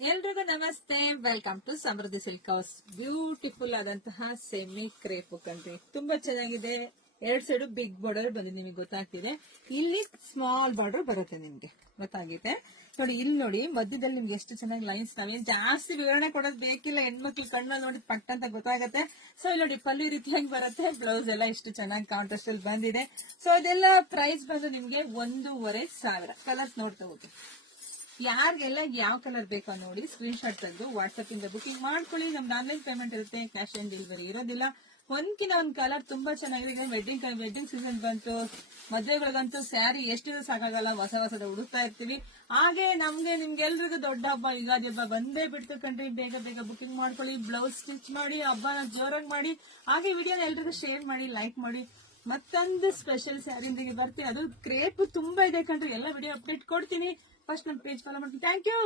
ಎಲ್ರಿಗೂ ನಮಸ್ತೆ. Welcome to Samruddhi silk house. Beautiful ಆದಂತಹ ಸೆಮಿ ಕ್ರೇಪ್ ಕಂಡ್ರಿ, ತುಂಬಾ ಚೆನ್ನಾಗಿದೆ. ಎರಡ್ ಸೈಡು ಬಿಗ್ ಬಾರ್ಡರ್ ಬಂದಿದೆ, ನಿಮಗೆ ಗೊತ್ತಾಗ್ತಿದೆ. ಇಲ್ಲಿ ಸ್ಮಾಲ್ ಬಾರ್ಡರ್ ಬರುತ್ತೆ, ನಿಮ್ಗೆ ಗೊತ್ತಾಗಿದೆ ನೋಡಿ. ಇಲ್ಲಿ ನೋಡಿ, ಮಧ್ಯದಲ್ಲಿ ನಿಮ್ಗೆ ಎಷ್ಟು ಚೆನ್ನಾಗಿ ಲೈನ್ಸ್. ನಾವೇನ್ ಜಾಸ್ತಿ ವಿವರಣೆ ಕೊಡೋದು ಬೇಕಿಲ್ಲ, ಹೆಣ್ಮಕ್ಳು ಕಣ್ಣಲ್ಲಿ ನೋಡಿ ಪಟ್ ಅಂತ ಗೊತ್ತಾಗತ್ತೆ. ಸೊ ಇಲ್ಲಿ ನೋಡಿ, ಪಲ್ಲು ರೀತಿಯಾಗಿ ಬರುತ್ತೆ, ಬ್ಲೌಸ್ ಎಲ್ಲ ಎಷ್ಟು ಚೆನ್ನಾಗಿ ಕಾಂಟ್ರಾಸ್ಟ್ ಅಲ್ಲಿ ಬಂದಿದೆ. ಸೊ ಇದೆಲ್ಲ ಪ್ರೈಸ್ ಬಂದು ನಿಮ್ಗೆ 1,500. ಕಲರ್ಸ್ ನೋಡ್ತಾ ಹೋಗಿ. ಯಾರಿಗೆಲ್ಲ ಯಾವ ಕಲರ್ ಬೇಕೋ ನೋಡಿ ಸ್ಕ್ರೀನ್ ಶಾಟ್ ತೆಗೆದು ವಾಟ್ಸ್ಆಪ್ ಇಂದ ಬುಕಿಂಗ್ ಮಾಡ್ಕೊಳ್ಳಿ. ನಮ್ದು ಆನ್ಲೈನ್ ಪೇಮೆಂಟ್ ಇರುತ್ತೆ, ಕ್ಯಾಶ್ ಆನ್ ಡೆಲಿವರಿ ಇರೋದಿಲ್ಲ. ಒಂದ್ಕಿನ ಒಂದ್ ಕಲರ್ ತುಂಬಾ ಚೆನ್ನಾಗಿದೆ. ವೆಡ್ಡಿಂಗ್ ಸೀಸನ್ ಬಂತು, ಮದ್ವೆಗಳಿಗಂತೂ ಸ್ಯಾರಿ ಎಷ್ಟಿದ್ರು ಸಾಕಾಗಲ್ಲ, ಹೊಸ ಹೊಸದ ಹುಡುಕ್ತಾ ಇರ್ತೀವಿ. ಹಾಗೆ ನಿಮ್ಗೆಲ್ರಿಗೂ ದೊಡ್ಡ ಹಬ್ಬ ಯುಗಾದಿ ಹಬ್ಬ ಬಂದೇ ಬಿಡ್ತು ಕಣ್ರಿ. ಬೇಗ ಬೇಗ ಬುಕಿಂಗ್ ಮಾಡ್ಕೊಳ್ಳಿ, ಬ್ಲೌಸ್ ಸ್ಟಿಚ್ ಮಾಡಿ, ಹಬ್ಬನ ಜೋರಾಗಿ ಮಾಡಿ. ಹಾಗೆ ವಿಡಿಯೋನ ಎಲ್ರಿಗೂ ಶೇರ್ ಮಾಡಿ, ಲೈಕ್ ಮಾಡಿ. ಮತ್ತೊಂದು ಸ್ಪೆಷಲ್ ಸ್ಯಾರಿಂದಿಗೆ ಬರ್ತೀನಿ, ಅದು ಕ್ರೇಪ್ ತುಂಬಾ ಇದೆ ಕಣ್ರಿ. ಎಲ್ಲ ವಿಡಿಯೋ ಅಪ್ಡೇಟ್ ಕೊಡ್ತೀನಿ. ಫಸ್ಟ್ ನಮ್ಮ ಪೇಜ್ ಫಾಲೋ ಮಾಡ್ತೀನಿ. Thank you.